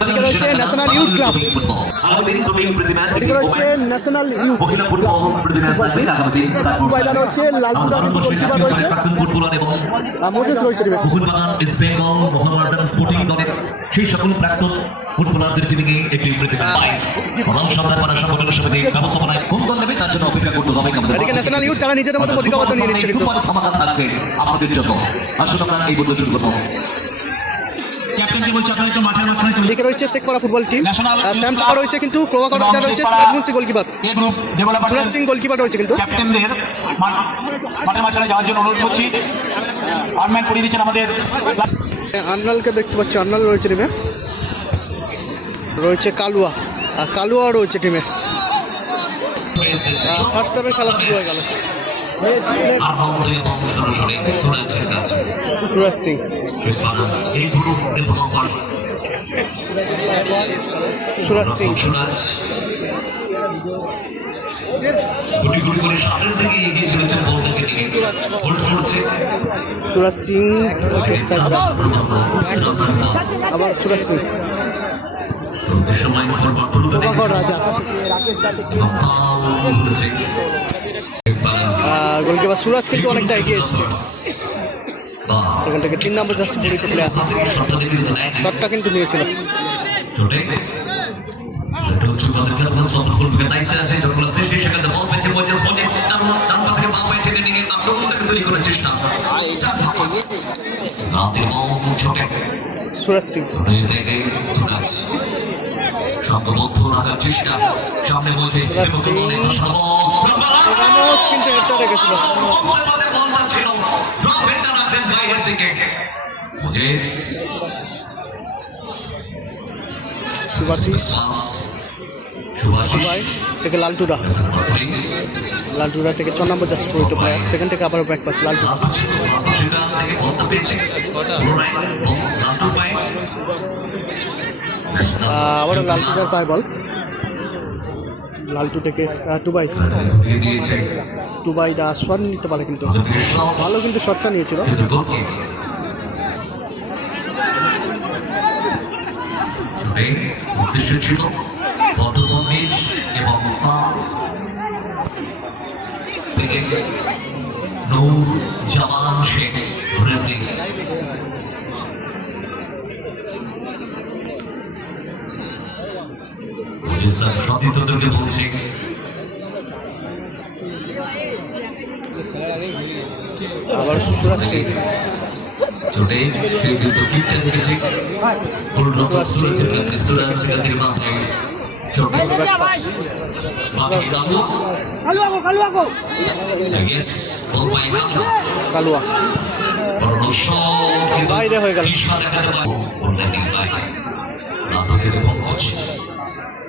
National youth club national youth ময়দান লালপুরা রয়েছে রয়েছে সেই সকল প্রাক্তন ফুটবলারদেরকে নিয়ে একটি প্রতিভা প্রধান সন্ধান করার সংগঠনের সাথে ব্যবস্থাপনায় কোন দল নেবে তার জন্য অপেক্ষা করতে হবে আমাদের ন্যাশনাল ইউথ তারা নিজেদের মতো প্রতিজ্ঞাবদ্ধ নিয়ে নিচ্ছে কিন্তু সুপার থাকছে আপনাদের জন্য আসুন আমরা এই বলতে শুরু করব এদিকে রয়েছে শেখপাড়া ফুটবল টিম ইউথ টাকা রয়েছে কিন্তু প্রভাকর রাজা রয়েছে গোলকিপার সুরাজ সিং গোলকিপার রয়েছে কিন্তু। ক্যাপ্টেনদের মাঠ- মাঠের মাঝখানে যাওয়ার জন্য অনুরোধ করছি। দিচ্ছেন আমাদের। আন্নালকে দেখতে পাচ্ছি আন্নাল রয়েছে টিমে রয়েছে কালুয়া আর কালুয়া রয়েছে টিমে ফার্স্ট হাফে খেলা শুরু হয়ে গেল। এবং সরাসরি সুরাজের কাছে সুরাজ সিং এই সুরাজ সিং। সুরাজ গুটি গুটি করে সামনের দিকে এগিয়ে চলেছেন বলটাকে নিয়ে হোল্ড করছে সুরাজ সিং আবার সুরাজ সিং সময় রাজা আর গোলকিপার সুরাজ কিন্তু অনেকটা এগিয়ে এসছে। সেখান থেকে তিন নম্বর যাচ্ছে পরিত প্লেয়ার শটটা কিন্তু নিয়েছিল। রাখার চেষ্টা সামনে বলছে রামোস কিন্তু হেডটা রেখেছিল সুভাশিস দুবাই থেকে লালটুরা। লালটুরা থেকে ছ নম্বর যাচ্ছে পরিত প্লেয়ার সেখান থেকে আবার ব্যাক পাস লালটুরা। আবারও লালটুরার পায় বল লালটু থেকে টুবাই। টুবাই দা শট নিতে পারে কিন্তু। ভালো কিন্তু শটটা নিয়েছিল। এবং ইসলাম সতীর্থদেরকে বলছে। আবার সে কিন্তু সুরজের কাছে সুরাজ মাথায়. কালুয়া। বাইরে হয়ে গেল।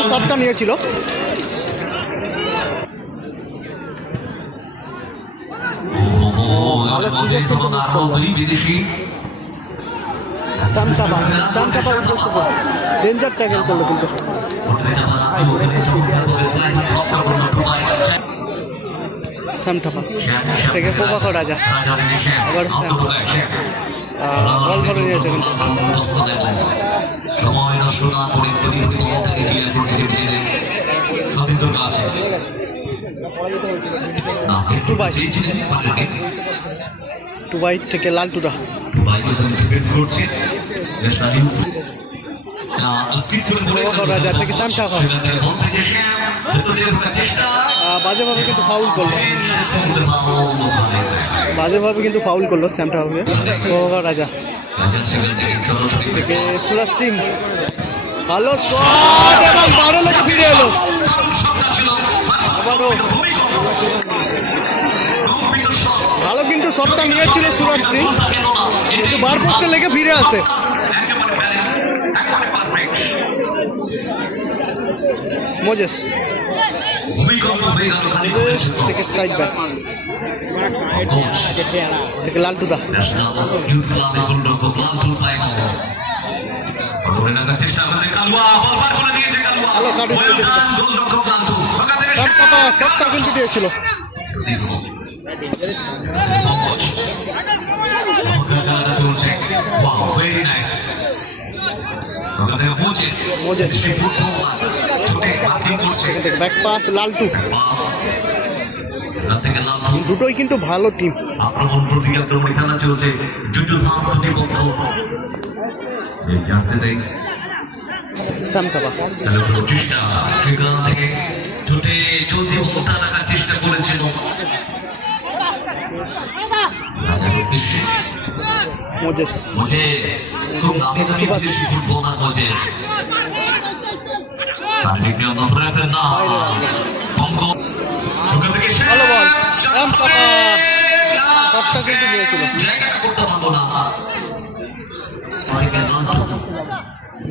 কিন্তু। শটটা নিয়েছিল সামটাপা সামটাপা উদ্দেশ্য করে ডেঞ্জার ট্যাকেল করল কিন্তু সামটাপা থেকে প্রভাকর রাজা আবার শ্যাম। বল ধরে নিয়েছে কিন্তু দিয়ে ঢোকার চেষ্টা আহ, বাজেভাবে কিন্তু ফাউল করল। বাজেভাবে কিন্তু ফাউল করল স্যামটাপাকে প্রভাকর রাজা থেকে থেকে সুরাজ সিং। ভালো শট এবং বারো লেগে ফিরে এলো। আবারও ভালো কিন্তু শটটা নিয়েছিল সুরাজ সিং। কিন্তু বার পোস্টে লেগে ফিরে আসে। মোজেস। থেকে সাইড ব্যাক থেকে লালটুদা। চেষ্টা করতে কালুয়া বল করে দিয়েছে কালুয়া পাপা শটটা কিন্তু দিয়েছিল। Back pass Laltu. দুটোই কিন্তু ভালো টিম আক্রমণ প্রতি আক্রমণ খেলা চলছে। যুদ্ধধাম দুটি পক্ষ এই জার্সিতে শ্যাম থাপা খেলা করার চেষ্টা সেখান থেকে ছুটে চলতি বলটা রাখার চেষ্টা করেছিল। মোজেস। মোজেস খুব নামি দামি ফুটবলার মোজেস। তার নির্ণয় নফরতের না ওখান থেকে। ভালো বল। কিন্তু নিয়েছিল। জায়গাটা করতে পারব না।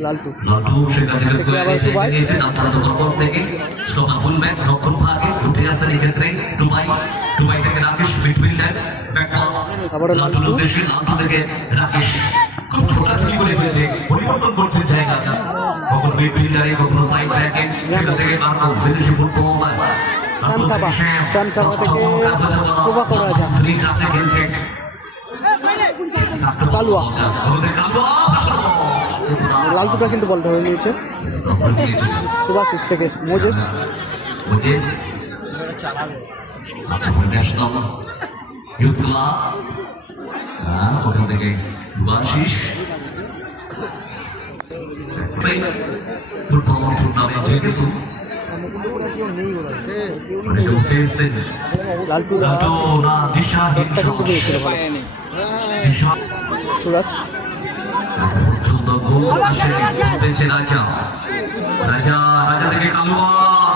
লালটু লালটু সেখান থেকে আবার স্কোয়ারে টুবাই। নিয়েছে ডাক্তার বরাবর থেকে স্টোপার ফুল ব্যাক রক্ষণ ভাগে উঠে যাচ্ছেন এই ক্ষেত্রে টুবাই টুবাই থেকে রাকেশ মিডফিল্ডার ব্যাক পাস আবারও লালটু। উদ্দেশ্যে লালটু থেকে রাকেশ খুব ছোটাছুটি করে হয়েছে পরিবর্তন করছে জায়গাটা কখন মিডফিল্ডারে কখনো সাইড ব্যাকে সেখান থেকে মারবো বিদেশি ফুটবলার সান্তাবা, সান্তাবা থেকে শোভা করা। থ্রি কাছে খেলছে কালুয়া। কালুয়া লালটুটা কিন্তু বল ধরে নিয়েছে সুভাশিস থেকে মোজেস। হ্যাঁ ওখান থেকে বাশিস ফুটবল টুর্নামেন্ট যেহেতু। মানে লালটু দিশা ভালো দিশা। সুরাজ গোল আসে। উঠেছে রাজা। রাজা রাজা থেকে কালুয়া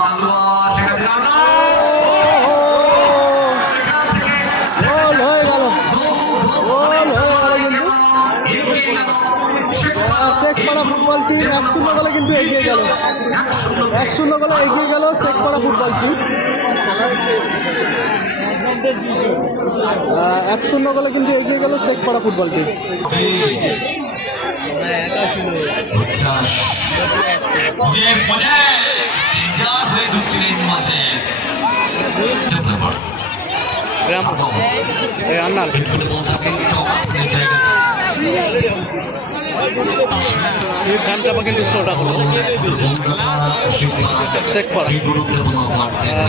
কালুয়া সেখানে ফুটবল টিম এক শূন্য গোলে কিন্তু এগিয়ে গেল। এক শূন্য গোলে এগিয়ে গেল শেখপাড়া ফুটবল টিম এক শূন্য গোলে কিন্তু এগিয়ে গেল শেখপাড়া ফুটবল টিম উচ্ছ্বাস মজেস মজেস হয়ে ঢুকছিলেন মজেস ডেভেলপার্স এই শ্যামটাপা কিন্তু ছোটা। হলো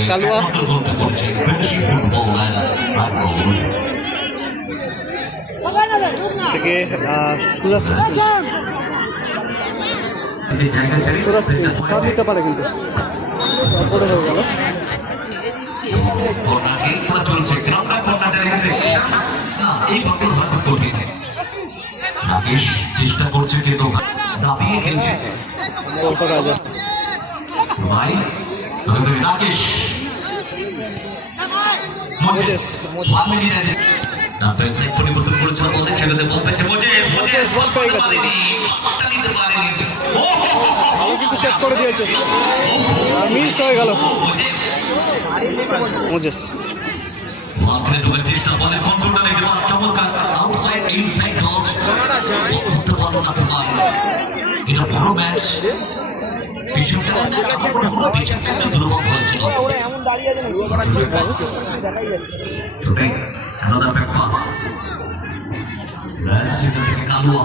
কালুয়া। আর গোল থেকে নিতে পারে কিন্তু। তারপরে হয়ে গেল। রাকেশ চেষ্টা করছে দাবিয়ে খেলছে ভাই রাকেশ। ডাক্তার সাইড পরিবর্তন করেছে বলে সেটাতে বল পেয়েছে মোজেস মোজেস বল পেয়ে গেছে। ভালো কিন্তু সেট করে দিয়েছে। মিস হয়ে গেল। মোজেস। মাঠে ঢুকে চেষ্টা বলে কন্ট্রোলটা রেখে বল চমৎকার আউটসাইড ইনসাইড ক্রস করতে পারল না এটা বড় ম্যাচ পিছনটা পুরো পিছনটা একটু দুর্বল হয়েছিল। ছুটে another back pass ব্যাস সেখান থেকে কালুয়া।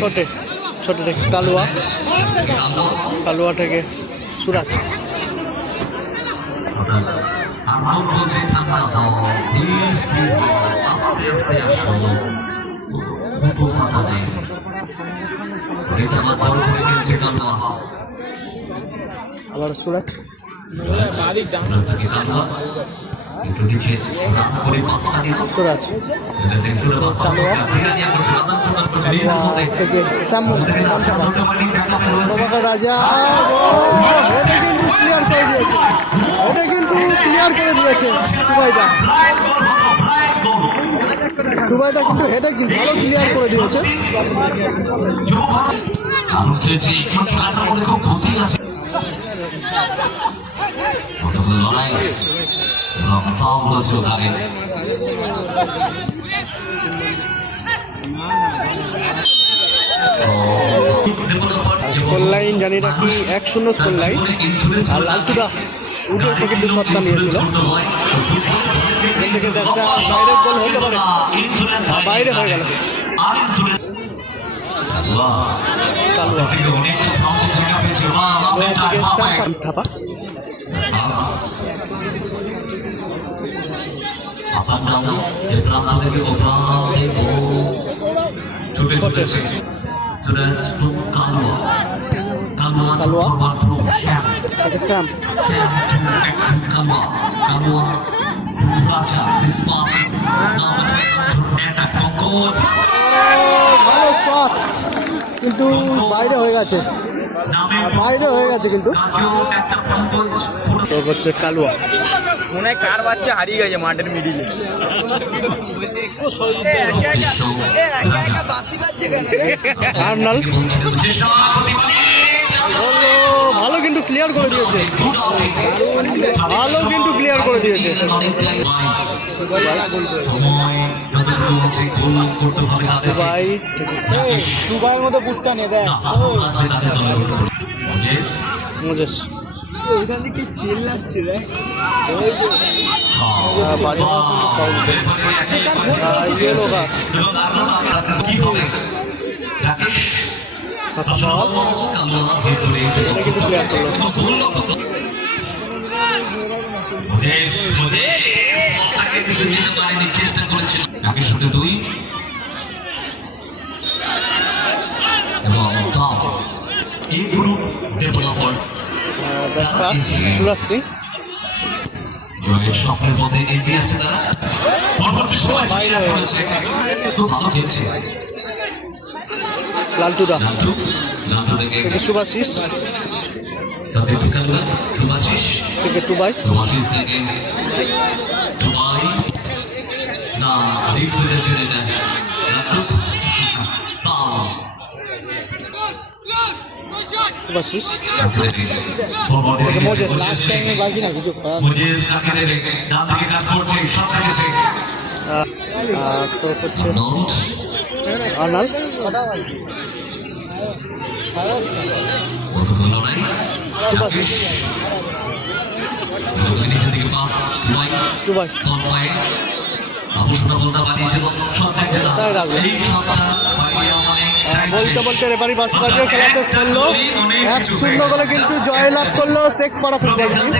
ছোটে ছোট থেকে কালুয়া। কালুয়া থেকে সুরাজ আবার সুরাজ সুরাজ রাজা এটা কিন্তু ক্লিয়ার করে দিয়েছে এটা কিন্তু ক্লিয়ার করে দিয়েছে দুবাইটা দুবাইটা কিন্তু হেডে ভালো ক্লিয়ার করে দিয়েছে লড়াই হয়েছে ওখানে স্কোর লাইন জানি না কি, এক শূন্য স্কোর লাইন আর লালটুরা উঠে এসে কিন্তু শটটা নিয়েছিল। থেকে দেখা যায় বাইরের গোল হতে পারে। বাইরে হয়ে গেল। থাপা আপার ডাউন এর প্রান্ত থেকে ও প্রান্তে গোল ছুটে চলেছে Suresh to Kalua Kalua Kalua. Forward through Shyam Shyam Shyam to back Kalua Kalua to Raja this now attack Kankar ভালো শট কিন্তু বাইরে হয়ে গেছে। বাইরে হয়ে গেছে কিন্তু। ফুটো হচ্ছে কালুয়া মনে হয় কার বাচ্চা হারিয়ে গেছে মাঠের মিডিলে আর্নাল ভালো কিন্তু ক্লিয়ার করে দিয়েছে। ভালো কিন্তু ক্লিয়ার করে দিয়েছে। দুবাই? দুবাইয়ের মতো বুটটা নিয়ে দেয় না, আহ্বান ওইখান থেকে চিল লাগছে দেখ? রাকেশ, চেষ্টা করেছিল একের সাথে দুই এবং এই গ্রুপ ডেভেলপার্স জয়ের স্বপ্নের পথে এগিয়ে আছে তারা। পরবর্তী সময় বাইরে করেছে খুব ভালো খেলছে। লালটুদা লালটু লালটু থেকে সুভাশিস সাথে ঢুকালো সুভাষিস। থেকে টুবাই। সুভাষিস থেকে না রিক্স হয়ে যাচ্ছে থেকে মজেস লাস্ট টাইমে বাকি না কিছু তো হচ্ছে দিকে পাস দুবাই। বলতে বলতে রেফারি বাসি বাজিয়ে খেলা শেষ করল। এক শূন্য করে কিন্তু জয়লাভ করল শেখ পাড়া ফুটবল টিম